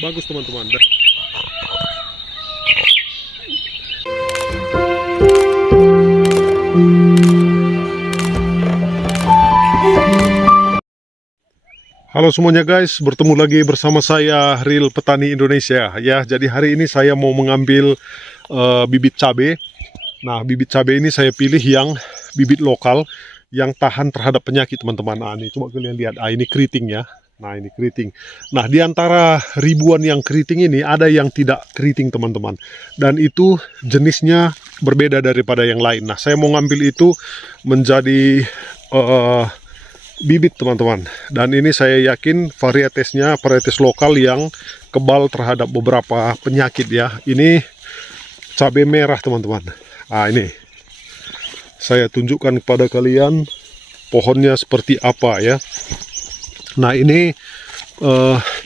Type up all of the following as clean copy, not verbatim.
bagus teman-teman. Halo semuanya guys, bertemu lagi bersama saya Real Petani Indonesia ya. Jadi hari ini saya mau mengambil bibit cabai. Nah, bibit cabai ini saya pilih yang bibit lokal yang tahan terhadap penyakit teman-teman. Nah, ini coba kalian lihat. Ah, ini keriting ya. Nah, ini keriting. Nah, di antara ribuan yang keriting ini ada yang tidak keriting teman-teman. Dan itu jenisnya berbeda daripada yang lain. Nah, saya mau ngambil itu menjadi bibit teman-teman, dan ini saya yakin varietesnya varietes lokal yang kebal terhadap beberapa penyakit ya. Ini cabai merah teman-teman. Nah, ini saya tunjukkan kepada kalian pohonnya seperti apa ya. Nah, ini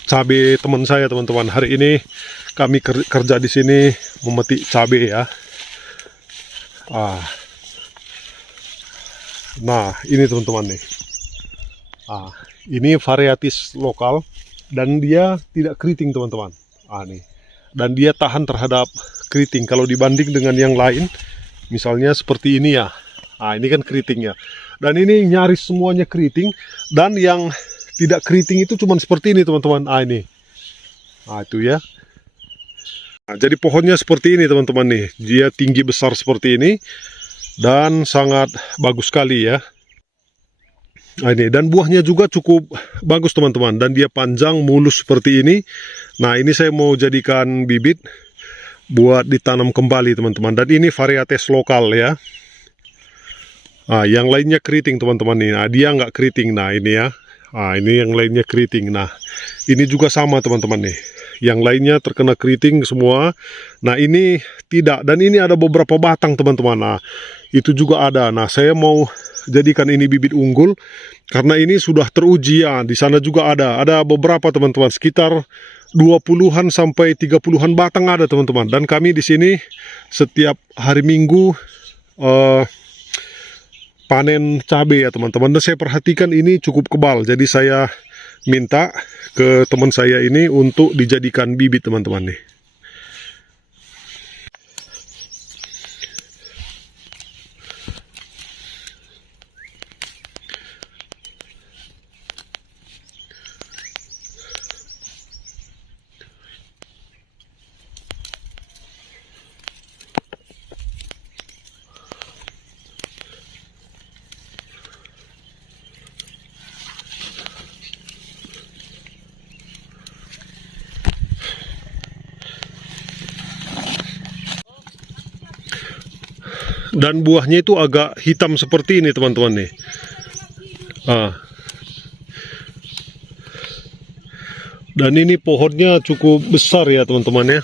cabai teman saya teman-teman. Hari ini kami kerja di sini memetik cabai ya. Nah, ini teman-teman nih. Ini varietis lokal dan dia tidak keriting teman-teman. Nih. Dan dia tahan terhadap keriting. Kalau dibanding dengan yang lain, misalnya seperti ini ya. Ini kan keritingnya. Dan ini nyaris semuanya keriting. Dan yang tidak keriting itu cuma seperti ini teman-teman. Ini. Itu ya. Jadi pohonnya seperti ini teman-teman nih. Dia tinggi besar seperti ini. Dan sangat bagus sekali ya. Ini, dan buahnya juga cukup bagus teman-teman, dan dia panjang mulus seperti ini. Nah, ini saya mau jadikan bibit buat ditanam kembali teman-teman, dan ini varietes lokal ya. Yang lainnya keriting teman-teman nih. Dia nggak keriting. Nah, ini ya. Ini yang lainnya keriting. Nah, ini juga sama teman-teman nih. Yang lainnya terkena keriting semua. Nah, ini tidak, dan ini ada beberapa batang teman-teman. Nah, itu juga ada. Nah, saya mau jadikan ini bibit unggul karena ini sudah teruji ya. Di sana juga ada beberapa teman-teman, sekitar 20-an sampai 30-an batang ada teman-teman. Dan kami di sini setiap hari Minggu panen cabai ya teman-teman. Dan saya perhatikan ini cukup kebal. Jadi saya minta ke teman saya ini untuk dijadikan bibit teman-teman nih. Dan buahnya itu agak hitam seperti ini teman-teman nih. Dan ini pohonnya cukup besar ya teman-teman ya.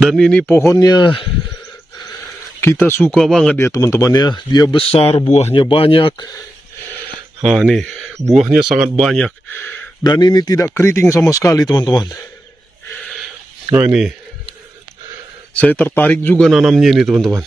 Dan ini pohonnya kita suka banget ya teman-teman ya. Dia besar, buahnya banyak. Nih, buahnya sangat banyak. Dan ini tidak keriting sama sekali teman-teman. Nah, ini saya tertarik juga nanamnya ini teman-teman.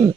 Jadi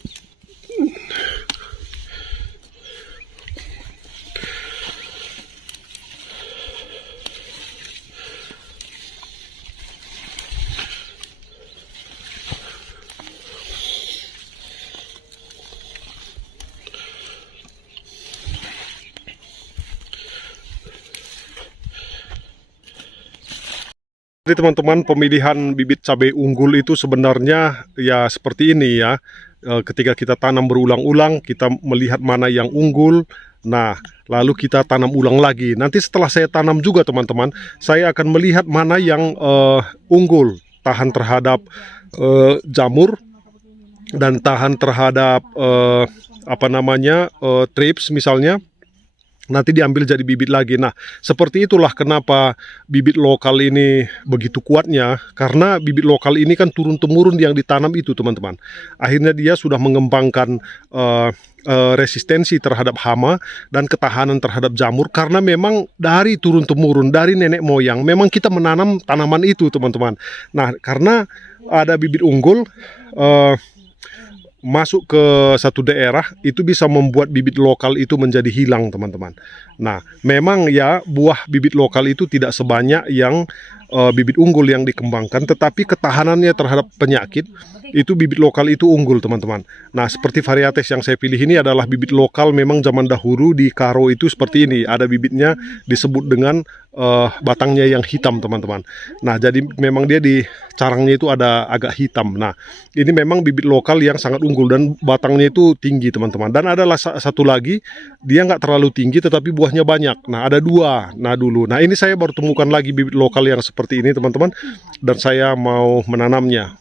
teman-teman, pemilihan bibit cabai unggul itu sebenarnya ya seperti ini ya. Ketika kita tanam berulang-ulang, kita melihat mana yang unggul. Nah, lalu kita tanam ulang lagi. Nanti setelah saya tanam juga teman-teman, saya akan melihat mana yang unggul, tahan terhadap jamur dan tahan terhadap trips misalnya. Nanti diambil jadi bibit lagi. Nah, seperti itulah kenapa bibit lokal ini begitu kuatnya, karena bibit lokal ini kan turun-temurun yang ditanam itu teman-teman. Akhirnya dia sudah mengembangkan resistensi terhadap hama dan ketahanan terhadap jamur, karena memang dari turun-temurun, dari nenek moyang, memang kita menanam tanaman itu teman-teman. Nah, karena ada bibit unggul masuk ke satu daerah, itu bisa membuat bibit lokal itu menjadi hilang teman-teman. Nah, memang ya buah bibit lokal itu tidak sebanyak yang bibit unggul yang dikembangkan, tetapi ketahanannya terhadap penyakit itu bibit lokal itu unggul teman-teman. Nah, seperti varietes yang saya pilih ini adalah bibit lokal. Memang zaman dahulu di Karo itu seperti ini, ada bibitnya disebut dengan batangnya yang hitam teman-teman. Nah, jadi memang dia di carangnya itu ada agak hitam. Nah, ini memang bibit lokal yang sangat unggul dan batangnya itu tinggi teman-teman. Dan adalah satu lagi, dia nggak terlalu tinggi tetapi buahnya banyak. Nah, ada dua. Nah, ini saya baru temukan lagi bibit lokal yang seperti ini teman-teman, dan saya mau menanamnya.